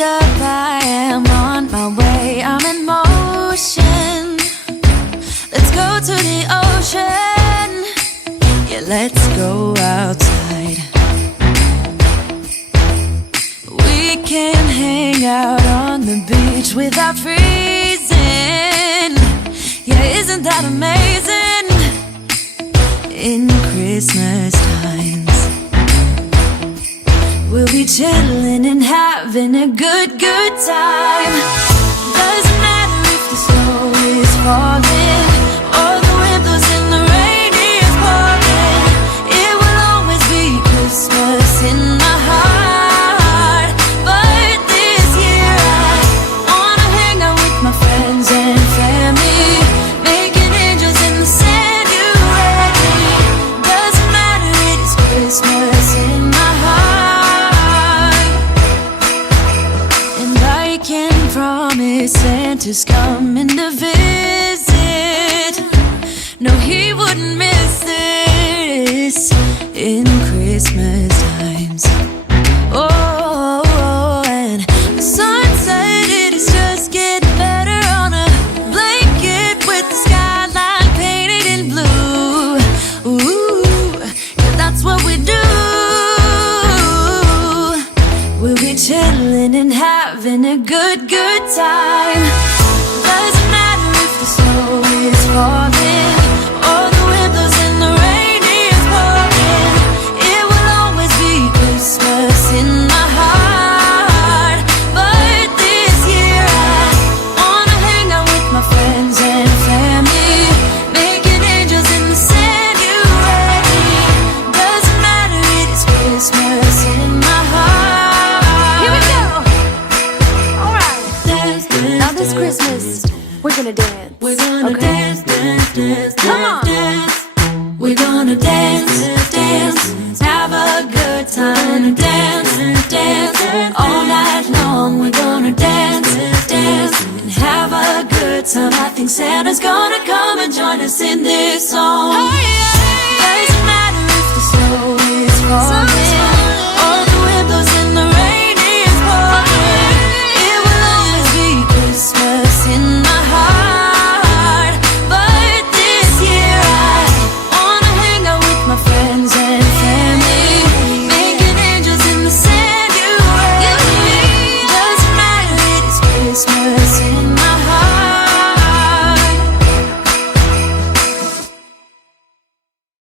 Stand up, I am on my way, I'm in motion. Let's go to the ocean. Yeah, let's go outside. We can hang out on the beach without freezing. Yeah, isn't that amazing? In Christmas times, we'll be chilling and having a good time. Doesn't matter if the snow is falling or the wind blows and the rain is pouring. It will always be Christmas in my heart. But this year I wanna hang out with my friends and family, making angels in the sand. You ready? Doesn't matter, it is Christmas in my heart. And I can promise Santa's coming to visit. No, he wouldn't miss this in Christmas times. Oh, and the sunset, it is just getting better on a blanket with the skyline painted in blue. Ooh, yeah, that's what we do. We'll be chilling and having a good time. Doesn't matter if the snow is falling or the wind blows and the rain is pouring. It will always be Christmas in my heart. But this year I wanna hang out with my friends and family, making angels in the sand. You ready? Doesn't matter, it is Christmas in my heart. Here we go. All right. Dance, dance, Now this Christmas, we're gonna dance. we're gonna okay? dance, dance, dance, Come on. dance. We're gonna dance, dance, have a good time. Dance, dance, all night long. We're gonna dance, dance, and have a good time. I think Santa's gonna come and join us in this song. Doesn't matter if the snow